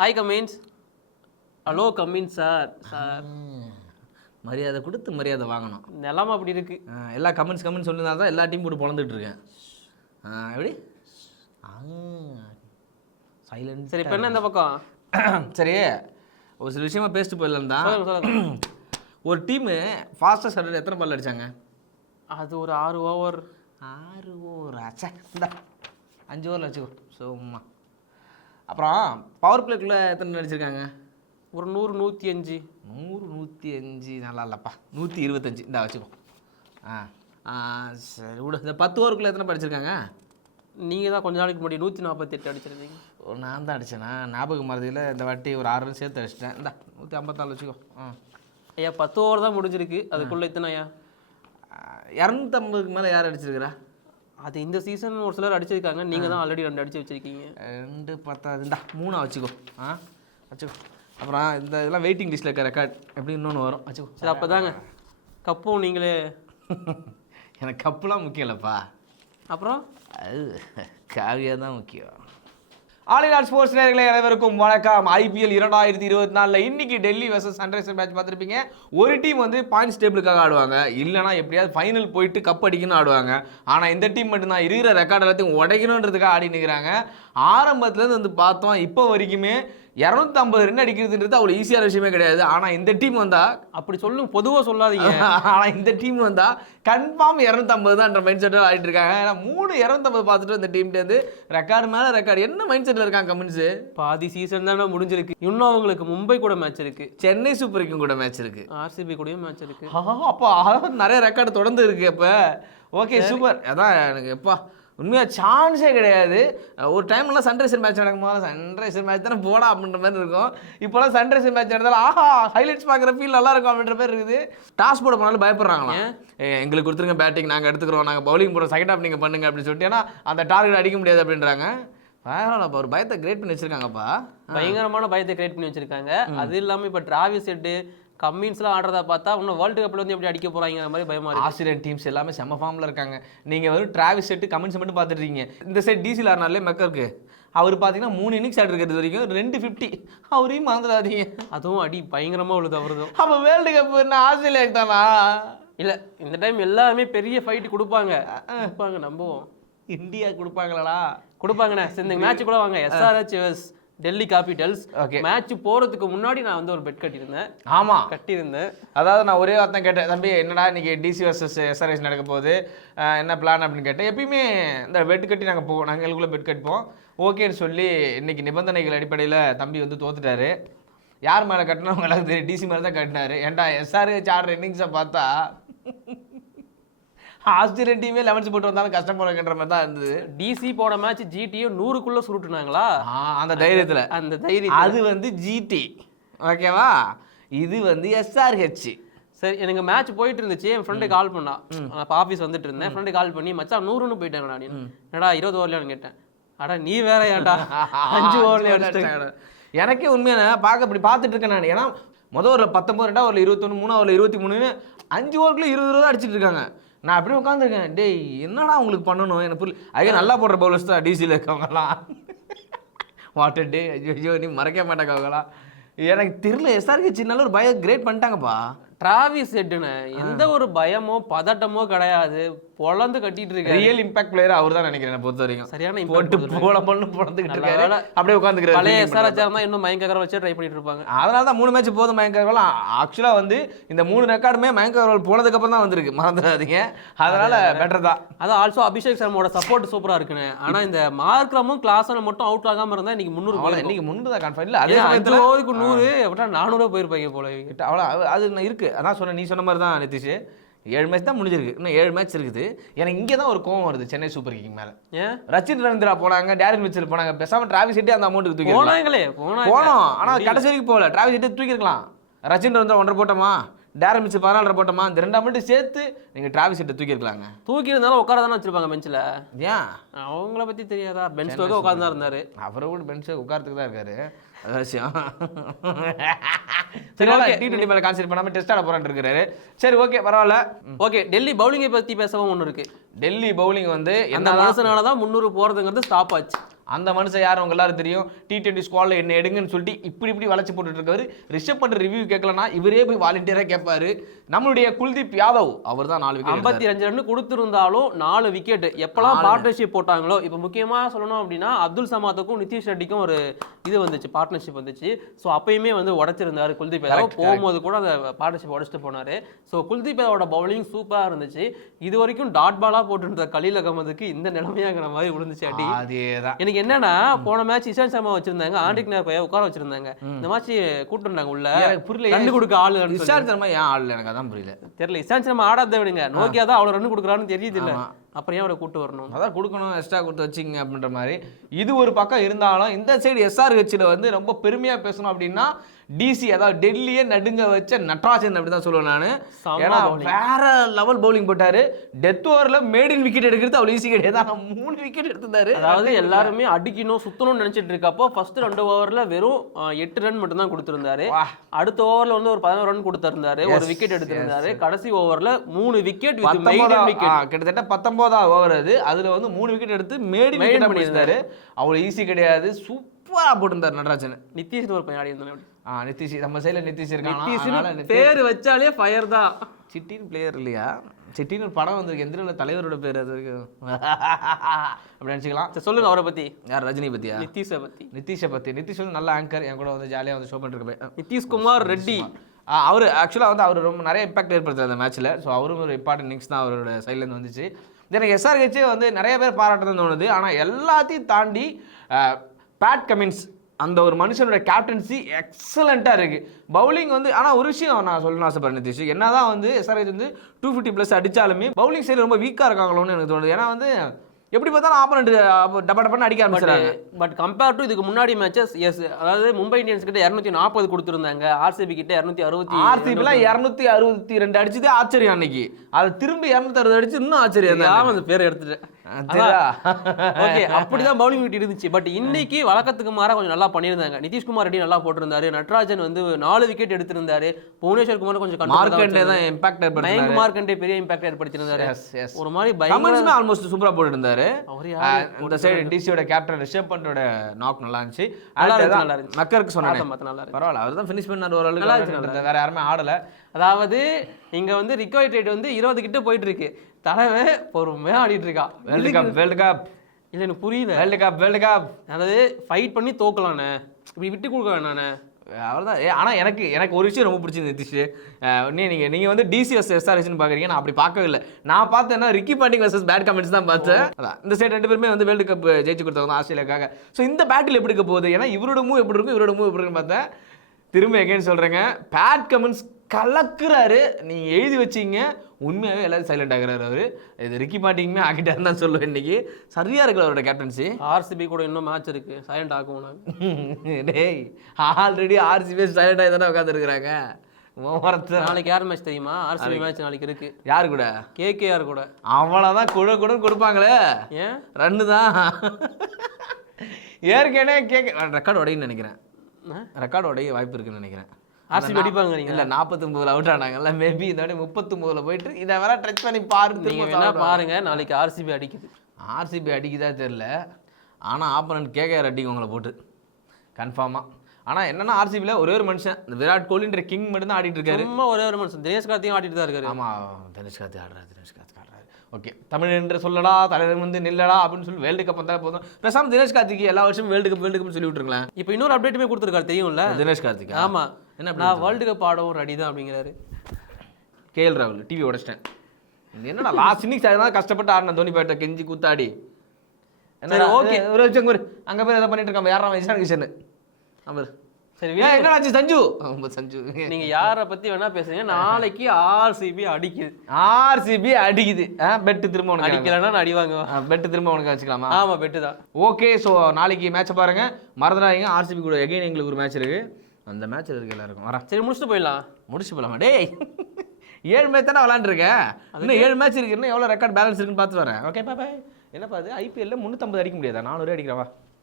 Hi Cummins. Hello Cummins sir. Sir மரியாதை கொடுத்து மரியாதை வாங்கணும். நிலமா அப்படி இருக்கு. எல்லா கமெண்ட்ஸ் சொல்லியிருந்தா தான் எல்லா டீம் போட்டு பொழந்துட்டு இருக்கேன். எப்படி சைலண்ட். சரி இப்போ என்ன இந்த பக்கம்? சரி ஒரு சில விஷயமா பேசிட்டு போயிடலாம் தான். ஒரு டீமு ஃபாஸ்டஸ்ட் ரன்னர் எத்தனை பால் அடித்தாங்க? அது ஒரு 6 ஓவர். 6 ஓவர் ஆச்சா? இந்த 5 ஓவரில் வச்சுக்கோ சும்மா. அப்புறம் பவர் பிளேக்குள்ளே எத்தனை அடிச்சிருக்காங்க? ஒரு 100 105. 100 105 நல்லா இல்லைப்பா. 125 இந்த வச்சுக்கோ. சரி விடு. இந்த 10 ஓவருக்குள்ளே எத்தனை படிச்சிருக்காங்க? நீங்கள் தான் கொஞ்ச நாளைக்கு முன்னாடி 148 அடிச்சிருந்தீங்க. நான் தான் அடித்தேனா? ஞாபகம் மறதியில் இந்த வாட்டி ஒரு 6 ரன் சேர்த்து அடிச்சிட்டேன். இந்த 154 வச்சுக்கோ. ஐயா 10 ஓவர் தான் முடிஞ்சிருக்கு. அதுக்குள்ளே எத்தனை ஐயா? 250க்கு மேலே யார் அடிச்சிருக்கிறா? அது இந்த சீசன் ஒரு சிலர் அடிச்சிருக்காங்க. நீங்கள் தான் ஆல்ரெடி 2 அடிச்சு வச்சுருக்கீங்க. 2 10 இந்த 3 வச்சுக்கோ. வச்சுக்கோ. அப்புறம் இந்த இதெல்லாம் வெயிட்டிங் லிஸ்ட்டில் இருக்க ரெக்கார்ட் எப்படி இன்னொன்று வரும் வச்சுக்கோ. சரி அப்போ தாங்க கப்பும் நீங்களே. எனக்கு கப்புலாம் முக்கியம் இல்லைப்பா. அப்புறம் அது காவியாக தான் முக்கியம். ஆல் இந்தியா ஸ்போர்ட்ஸ் நேயர்களே அனைவருக்கும் வணக்கம். IPL 2024 இன்னைக்கு டெல்லி வர்சஸ் சன்ரைசர்ஸ் மேட்ச் பார்த்துருப்பீங்க. ஒரு டீம் வந்து பாயிண்ட்ஸ் டேபிளுக்காக ஆடுவாங்க, இல்லைனா எப்படியாவது ஃபைனல் போயிட்டு கப் அடிக்கணும்னு ஆடுவாங்க. ஆனால் இந்த டீம் மட்டும்தான் இருக்கிற ரெக்கார்ட் எல்லாத்தையும் உடைக்கணுன்றதுக்காக ஆடி நிற்கிறாங்க. ஆரம்பத்துலேருந்து வந்து பார்த்தோம் இப்போ வரைக்குமே 250 ரன் அடிக்கிறதுன்றது அவ்வளோ ஈஸியான விஷயமே கிடையாது. ஆனால் இந்த டீம் வந்தால் அப்படி சொல்லும் பொதுவாக சொல்லாதீங்க. ஆனால் இந்த டீம் வந்தால் கன்ஃபார்ம் 250 தான்ன்ற மைண்ட் செட்டில் ஆகிட்டு இருக்காங்க. ஏன்னா 3 250 பார்த்துட்டு இந்த டீம்லேருந்து ரெக்கார்டு மேலே ரெக்கார்டு. என்ன மைண்ட் செட்டில் இருக்காங்க கமெண்ட்ஸு? பாதி சீசன் தானே முடிஞ்சிருக்கு. இன்னும் அவங்களுக்கு மும்பை கூட மேட்ச் இருக்கு, சென்னை சூப்பர் கிங் கூட மேட்ச் இருக்கு, RCB கூடயும் மேட்ச் இருக்கு. அப்போ நிறைய ரெக்கார்டு தொடர்ந்து இருக்கு. அப்போ ஓகே சூப்பர். அதான் எனக்கு எப்பா உண்மையாக சான்ஸே கிடையாது. ஒரு டைம்லாம் சன்ரைசர் மேட்ச் நடக்கும்போது சன்ரைசர் மேட்ச் தானே போடா அப்படின்ற மாதிரி இருக்கும். இப்போலாம் சன்ரைசர் மேட்ச் நடந்தாலும் ஹைலைட்ஸ் பார்க்குற ஃபீல் நல்லா இருக்கும் அப்படின்ற மாதிரி இருக்குது. டாஸ் போட போனாலும் பயப்படுறாங்களா? எங்களுக்கு கொடுத்துருங்க பேட்டிங், நாங்கள் எடுத்துக்கிறோம், நாங்கள் பவுலிங் போடுறோம், செகண்ட் ஆஃப் நீங்கள் பண்ணுங்க அப்படின்னு சொல்லிட்டு. ஏன்னா அந்த டார்கெட் அடிக்க முடியாது அப்படின்றாங்க. பரவாயில்லப்பா, ஒரு பயத்தை கிரியேட் பண்ணி வச்சிருக்காங்கப்பா. பயங்கரமான பயத்தை கிரியேட் பண்ணி வச்சிருக்காங்க. அது இல்லாமல் இப்போ டிராவிஸ் ஹெட் கம்மின்ஸ்லாம் ஆடுறதா பார்த்தா இன்னும் வேர்ல்டு கப்பில் வந்து எப்படி அடிக்க போகிறாங்கிற மாதிரி பயமா இருக்கு. ஆஸ்திரேலியன் டீம்ஸ் எல்லாமே செம்ம ஃபார்மில் இருக்காங்க. நீங்கள் வெறும் டிராவிஸ் செட்டு கமெண்ட்ஸ் மட்டும் பார்த்துட்டு இந்த சைட் டிசியில் ஆடினாலே மெக்கருக்கு அவர் பார்த்தீங்கன்னா 3 இன்னிங்ஸ் ஆடிருக்கிறது வரைக்கும் 250. அவரையும் மறந்துடாதீங்க. அதுவும் அடி பயங்கரமாக உள்ளது அவருதும். அப்போ வேர்ல்டு கப் என்ன ஆஸ்திரேலியாவுக்கு தானா? இல்லை, இந்த டைம் எல்லாருமே பெரிய ஃபைட்டு கொடுப்பாங்க. நம்புவோம். இந்தியா கொடுப்பாங்களா? கொடுப்பாங்கண்ணே. இந்த மேட்ச் கூட வாங்க. SRH டெல்லி கேபிட்டல்ஸ் மேட்ச் போறதுக்கு முன்னாடி நான் வந்து ஒரு பெட் கட்டியிருந்தேன். ஆமா கட்டியிருந்தேன். அதாவது நான் ஒரே வார்த்தை கேட்டேன், தம்பி என்னடா இன்னைக்கு DC வர்சஸ் SRH நடக்க போகுது, என்ன பிளான் அப்படின்னு கேட்டேன். எப்பயுமே இந்த பெட் கட்டி நாங்கள் போவோம், நாங்கள் எங்களுக்குள்ள பெட் கட்டிப்போம். ஓகேன்னு சொல்லி இன்னைக்கு நிபந்தனைகள் அடிப்படையில் தம்பி வந்து தோத்துட்டாரு. யார் மேலே கட்டினவங்க எல்லாரும் தெரியும், DC மேலே தான் கட்டினாரு. ஏன்டா SRH ஆடுற இன்னிங்ஸை பார்த்தா ஆஸ்திரேலியன் டீமே 11 போட்டு வந்தாலும் கஷ்டப்படுறன்ற மாதிரி தான் இருந்தது. DC போட மேட்ச் GT 100க்குள்ள சுருட்டுனாங்களா? அந்த தைரியத்தில் அது வந்து GT ஓகேவா, இது வந்து SRH. சரி, எனக்கு மேட்ச் போயிட்டு இருந்துச்சு. என் ஃப்ரெண்டு கால் பண்ணா. நான் இப்போ ஆஃபீஸ் வந்துட்டு இருந்தேன். ஃப்ரெண்டு கால் பண்ணி மச்சான் 100ன்னு போயிட்டாங்கடா அப்படின்னு. என்னடா 20 ஓவர்லையான்னு கேட்டேன். அடா நீ வேற ஏன்டா 5 ஓவர்லையா அடிச்சிட்டாங்க. எனக்கே உண்மையான இப்படி பார்த்துட்டு இருக்கேன் நான். ஏன்னா முதல் ஓவரில் 19, 2வது ஓவரில் 21, 3வது ஓவரில் 23, 5 ஓவருக்குள்ள 20 தான் அடிச்சிட்டு இருக்காங்க. நான் அப்படியே உட்காந்துருக்கேன். டேய் என்னடா உங்களுக்கு பண்ணணும் எனக்கு புரியல. அதுவே நல்லா போடுற பவுலர்ஸ் தான் DCயில் இருக்கவங்கலாம். வாட்டர் டே ஐயோ நீ மறக்க மாட்டாங்க அவங்களாம். எனக்கு தெரியல. SRH ஒரு பயம் கிரேட் பண்ணிட்டாங்கப்பா. டிராவிஸ் ஹெட்னு எந்த ஒரு பயமோ பதட்டமோ கிடையாது, பொழந்து கட்டிட்டு இருக்காரு. ரியல் இம்பாக்ட் பிளேயர் அவர் தான் நினைக்கிறேன் பொறுத்த வரைக்கும். சரியான போட்டு பொழந்துக்கிட்டு இருக்காரு. அப்படியே உட்காந்துக்கிறாரு. பழைய SRH தான் இன்னும் மயங்க் அகர்வால் வச்சு ட்ரை பண்ணிட்டு இருப்பாங்க. அதனால தான் 3 மேட்ச் போதும் மயங்க் அகர்வால். ஆக்சுவலாக வந்து இந்த 3 ரெக்கார்டுமே மயங்க் அகர்வால் போனதுக்கு அப்புறம் தான் வந்திருக்கு, மறந்துடாதீங்க. அதனால பெட்டர் தான். அதான் ஆல்சோ அபிஷேக் சர்மாவோட சப்போர்ட் சூப்பரா இருக்குன்னு. ஆனா இந்த மார்க்ரமும் கிளாஸனும் மட்டும் அவுட் ஆகாம இருந்தா இன்னைக்கு 300 இன்னைக்கு 300 தான் கான்ஃபிடன்ட் இல்ல. அதே சமயத்துல 100 அப்படின்னா 400 போயிருப்பாங்க போல. அவ்வளோ அது இருக்கு. அதான் சொன்ன, நீ சொன்ன மாதிரி தான் நிதிஷ். 7 மேட்ச் தான் முடிஞ்சிருக்கு, இன்னும் 7 மேட்ச் இருக்குது. எனக்கு இங்கே தான் ஒரு கோவம் வருது சென்னை சூப்பர் கிங் மேலே. ஏன் ரச்சின் ரவீந்திரா போனாங்க, டேரன் மிச்சல் போனாங்க, பேசாம டிராவிஸ் ஹெட் அந்த அமௌண்ட்டுக்கு தூக்கி போனோம். ஆனால் கடைசி வரைக்கும் போகல. டிராவிஸ் ஹெட் தூக்கிருக்கலாம். ரச்சின் ரவீந்திரா 1.5 போட்டோமா, டேரன் மிச்சல் 14 போட்டோமா, இந்த 2 அமௌண்ட் சேர்த்து நீங்கள் டிராவிஸ் ஹெட்டை தூக்கிருக்கலாங்க. தூக்கி இருந்தாலும் உட்கார தானே வச்சிருப்பாங்க பெஞ்சில். ஏன் அவங்கள பற்றி தெரியாதா? பெஞ்ச் ஸ்டோக்கே உட்காந்து தான் இருந்தார். அவரை கூட பெஞ்ச் உட்காரத்துக்கு தான் இருக்காரு. அது விஷயம். சரி ஓகே, T20 மேலே கான்சென்ட்ரேட் பண்ணாமல் டெஸ்ட் ஆட போறான்னு இருக்காரு. சரி ஓகே பரவாயில்ல. ஓகே, டெல்லி பவுலிங்கை பற்றி பேசவும் ஒன்று இருக்கு. டெல்லி பவுலிங் வந்து எந்த மனசனால தான் 300 போகிறதுங்கிறது ஸ்டாப் ஆச்சு. அந்த மனுஷன் யாரும் உங்க எல்லாரும் தெரியும். T20 ஸ்குவாட்ல என்ன எடுங்கன்னு சொல்லிட்டு இப்படி வளைச்சு போட்டுட்டு இருக்காரு. ரிஷப் பண்ட் ரிவ்யூ கேட்கலனா இவரே போய் வாலண்டியரா கேட்பாரு. நம்மளுடைய குல்தீப் யாதவ் அவர் தான் 4 விக்கெட் 52 ரன் கொடுத்திருந்தாலும் 4 விக்கெட் எப்பலாம் பார்ட்னர்ஷிப் போட்டாங்களோ. இப்போ முக்கியமா சொல்லணும் அப்படின்னா அப்துல் சமாத்துக்கும் நிதிஷ் ரெட்டிக்கும் ஒரு இது வந்துச்சு, பார்ட்னர்ஷிப் வந்துச்சு. ஸோ அப்பயுமே வந்து உடைச்சிருந்தாரு குல்தீப் யாதவ். போகும்போது கூட அந்த பார்ட்னர்ஷிப் உடைச்சிட்டு போனாரு. ஸோ குல்தீப் யாதவோட பவுலிங் சூப்பராக இருந்துச்சு. இது வரைக்கும் டாட் பாலா போட்டுருந்த கலீல் அகமதுக்கு இந்த நிலைமையாகிற மாதிரி விழுந்துச்சு அடி. அதேதான். எனக்கு என்னன்னா போன மேட்ச் இஷாந்த் சர்மா வச்சிருந்தாங்க, ஆண்ட்ரிக் நேர் பைய உட்கார வச்சிருந்தாங்க. இந்த மேட்ச் கூட்டு வந்தாங்க உள்ள, புரியல ரன் கொடுக்க ஆளு. இஷாந்த் சர்மா ஏன் ஆள் எனக்கு அதான் புரியல. தெரியல. இஷாந்த் சர்மா ஆடாத விடுங்க, நோக்கியா தான் அவ்வளவு ரன் கொடுக்குறான்னு தெரியுது இல்ல, அப்புறம் ஏன் அவரை கூட்டு வரணும்? அதான் கொடுக்கணும், எக்ஸ்ட்ரா கொடுத்து வச்சிங்க அப்படின்ற மாதிரி. இது ஒரு பக்கம் இருந்தாலும் இந்த சைடு SRHல வந்து ரொம்ப பெருமையா பேசணும் அப்படின்னா டிசி, அதாவது டெல்லியே நடுங்க வச்ச நட்ராஜன் அப்படி தான் சொல்லுவேன் நான். ஏன்னா வேற லெவல் பவுலிங் போட்டாரு. டெத் ஓவர்ல மேடின் விக்கெட் எடுக்கிறது அவ்வளவு ஈஸி கிடையாது. 3 விக்கெட் எடுத்திருந்தாரு. அதாவது எல்லாருமே அடிக்கணும் சுத்தணும்னு நினைச்சிட்டு இருக்கப்போ ஃபர்ஸ்ட் 2 ஓவர்ல வெறும் 8 ரன் மட்டும் தான் கொடுத்திருந்தாரு. அடுத்த ஓவர்ல வந்து ஒரு 11 ரன் கொடுத்திருந்தாரு, ஒரு விக்கெட் எடுத்திருந்தாரு. கடைசி ஓவர்ல 3 விக்கெட் கிட்டத்தட்ட 19வது ஓவர் அது. அதுல வந்து 3 விக்கெட் எடுத்து மேடின் விக்கெட் பண்ணியிருந்தாரு. அவ்வளவு ஈஸி கிடையாது. சூப்பரா போட்டிருந்தாரு நடராஜன். நிதிஷ் ஒரு பையன் ஆடி இருந்தாரு. நிதிஷ் நம்ம சைடுல நிதிஷ் இருக்கான். பேர் வச்சாலே ஃபயர் தான். சிட்டின் பிளேயர் இல்லையா? சிட்டின்னு ஒரு படம் வந்திருக்கு, எந்திர தலைவரோட பேர் அது அப்படி நினச்சிக்கலாம். சொல்லுங்க அவரை பத்தி. யார்? ரஜினி பத்தியா? நிதிஷை பத்தி. நிதிஷ் வந்து நல்ல ஆங்கர், என் கூட வந்து ஜாலியாக வந்து ஷோ பண்ணிருக்க. நிதிஷ்குமார் ரெட்டி அவர் ஆக்சுவலாக வந்து அவர் ரொம்ப நிறைய இம்பாக்ட் ஏற்படுத்துறாரு அந்த மேட்ச்சில். ஸோ அவரும் ஒரு இம்பார்ட்டன்ட் நிங்ஸ் தான் அவரோட சைட்லேருந்து வந்துச்சு. எனக்கு SRH வந்து நிறைய பேர் பாராட்டுதான் தோணுது. ஆனால் எல்லாத்தையும் தாண்டி பேட் கமின்ஸ் அந்த ஒரு மனுஷனோட கேப்டன்சி எக்ஸலண்ட்டாக இருக்குது. பவுலிங் வந்து ஆனால் ஒரு விஷயம் நான் சொல்லணும்னு ஆசைப்படுறேன் நிதிஷ், என்ன தான் வந்து SRH வந்து 250+ அடித்தாலுமே பவுலிங் சைடு ரொம்ப வீக்காக இருக்காங்களோன்னு எனக்கு தோணுது. ஏன்னா வந்து எப்படி பார்த்தாலும் ஆப்போனன்ட் டப்பா டப்பான்னு அடிக்க ஆரம்பிச்சிட்டாங்க. பட் கம்பேர் டு இதுக்கு முன்னாடி மேட்சஸ் எஸ், அதாவது மும்பை இந்தியன்ஸ் கிட்ட 240 கொடுத்துருந்தாங்க, RCB கிட்ட 260. RCBலாம் 262 அடிச்சதே ஆச்சரியம் அன்னைக்கு. அது திரும்பி 260 அடிச்சு இன்னும் ஆச்சரியம் தான். அந்த பேரை எடுத்துட்டேன். ஓகே, அப்படிதான் பவுலிங் விட்டு இருந்துச்சு. பட் இன்னைக்கு வழக்கத்துக்கு மாற கொஞ்சம் நல்லா பண்ணியிருந்தாங்க. நிதிஷ்குமார் ரெட்டி நல்லா போட்டிருந்தாரு, நட்ராஜன் வந்து 4 விக்கெட் எடுத்திருந்தாரு, புவனேஸ்வர் குமார் கொஞ்சம் மார்க்கண்டே தான் இம்பாக்ட் ஏற்படுத்தினாரு. மார்க்கண்டே பெரிய இம்பாக்ட் ஏற்படுத்தினாரு. ஒரு மாதிரி பயங்கரமா ஆல்மோஸ்ட் சூப்பரா போட்டுருந்தாரு. இந்த சைடு டிசியோட கேப்டன் ரிஷப் பண்டோட நாக் நல்லா இருந்துச்சு. மக்கருக்கு சொன்னாங்க பரவாயில்ல, அவர் தான் ஃபினிஷ் பண்ணாரு ஓரளவுக்கு, வேற யாருமே ஆடல. அதாவது இங்க வந்து ரிகவரி ரேட் வந்து 20 கிட்ட போயிட்டு இருக்கு. தலைவன் பொறுமையா ஆடிட்டு இருக்கா. வேர்ல்டு கப் இல்ல எனக்கு புரியல. வேர்ல்டு கப் அதாவது ஃபைட் பண்ணி தோக்கலானே, இப்படி விட்டு கொடுக்க வேணானே, அவ்வளோதான். ஆனால் எனக்கு ஒரு விஷயம் ரொம்ப பிடிச்சிருந்து நிதிஷ். நீங்கள் வந்து DC vs SRHன்னு பார்க்குறீங்க, நான் அப்படி பார்க்கவே இல்லை. நான் பார்த்தேன்னா Ricky Ponting versus Pat Cummins தான் பார்த்தேன். அதான் இந்த சைடு 2 பேருமே வந்து வேர்ல்டு கப் ஜெயிச்சு கொடுத்தவங்க ஆஸ்திரேலியாக்காக. ஸோ இந்த பேட்டில் எப்படி இருக்க போகுது, ஏன்னா இவரோட மூவ் எப்படி இருக்கும் இவரோட மூவ் எப்படி இருக்குன்னு பார்த்தேன். திரும்ப எகைன் சொல்கிறேங்க, பேட் கமெண்ட்ஸ் கலக்குறாரு. நீங்கள் எழுதி வச்சிங்க, உண்மையாகவே எல்லாரும் சைலண்ட் ஆகிறாரு அவர். இது ரிக்கி பாண்டிங்குமே ஆகிட்டாருன்னு தான் சொல்லுவேன். இன்னைக்கு சரியா இருக்குல்ல அவரோட கேப்டன்சி. RCB கூட இன்னும் மேட்ச் இருக்கு, சைலண்ட் ஆகும். டேய் ஆல்ரெடி RCB சைலண்ட் ஆகி தானே உட்காந்துருக்குறாங்க. நாளைக்கு யார் மேட்ச் தெரியுமா? RCB மேட்ச் நாளைக்கு இருக்கு. யாரு கூட? KKR கூட. அவ்வளோதான், கூட கொடுப்பாங்களே. ஏன்? ரன்னு தான் ஏற்கனவே ரெக்கார்டு உடையன்னு நினைக்கிறேன். ரெக்கார்டு உடைய வாய்ப்பு இருக்குன்னு நினைக்கிறேன். RCB அடிப்பாங்க. இல்லை 49 அவுட் ஆனாங்கல்ல, மேபி இந்த 39 போயிட்டு இதை வேற டச் பண்ணி பாருங்க. நாளைக்கு RCB அடிக்குது. RCB அடிக்குதா தெரியல, ஆனால் ஆப்பனன்ட் KKR அடிக்கும் உங்களை போட்டு கன்ஃபார்மாக. ஆனால் என்னன்னா RCBல ஒரே ஒரு மனுஷன், இந்த விராட் கோலின்ற கிங் மட்டும் தான் ஆடிட்டு இருக்காரு. சும்மா ஒரே ஒரு மனுஷன் தினேஷ் கார்த்தியும் ஆடிட்டு தான் இருக்காரு. ஆமாம், தினேஷ் கார்த்தி ஆடுறாரு. ஓகே, தமிழ் என்று சொல்லடா, தலைவர் வந்து நில்லடா அப்படின்னு சொல்லி வேர்ல்டு கப் வந்தால் போதும். பேசாமல் தினேஷ் கார்த்திக்கு எல்லா வருஷமும் வேர்ல்டு கப்னு சொல்லி விட்டுருங்களேன். இப்போ இன்னொரு அப்டேட்டுமே கொடுத்துருக்காரு தெரியும்ல தினேஷ் கார்த்திக். ஆமாம், என்ன நான் வேர்ல்டு கப் ஆடவும் ரெடி தான் அப்படிங்கிறாரு. KL ராகுல் டிவி உடைச்சிட்டேன். என்னடா லாஸ்ட் இன்னிங்ஸ் தான் கஷ்டப்பட்டு ஆடின தோனி பேட்டை கெஞ்சி கூத்தாடி. என்ன ஓகே ஒரு வச்சு அங்கே போய் எதை பண்ணிட்டு இருக்காங்க, யாரா இஷான் கிஷன். அவர் சரி என்னடாச்சு சஞ்சு நீங்க யாரை பத்தி வேணா பேசுறீங்க. நாளைக்கு RCB அடிக்குது. பெட்டு திரும்ப உனக்கு அடிக்கலன்னா அடிவாங்க. பெட்டு திரும்ப உனக்கு வச்சுக்கலாமா? ஆமா, பெட்டு தான். ஓகே, ஸோ நாளைக்கு மேட்சை பாருங்க, மறந்துடாதீங்க. RCB கூட எகைன் எங்களுக்கு ஒரு மேட்ச் இருக்கு, அந்த மேட்ச்ல இருக்கு எல்லாருக்கும். வரேன். சரி, முடிச்சுட்டு போயிடலாமா? டேய் 7 மேட்ச் தானே விளாண்டுருக்கேன், இன்னும் 7 மேட்ச் இருக்கு, இன்னும் எவ்வளோ ரெக்கார்ட் பேலன்ஸ் இருக்குன்னு பார்த்து வரேன். Okay bye. என்னப்பா அது IPL 350 அடிக்க முடியாதா? 400 அடிக்கிறவா?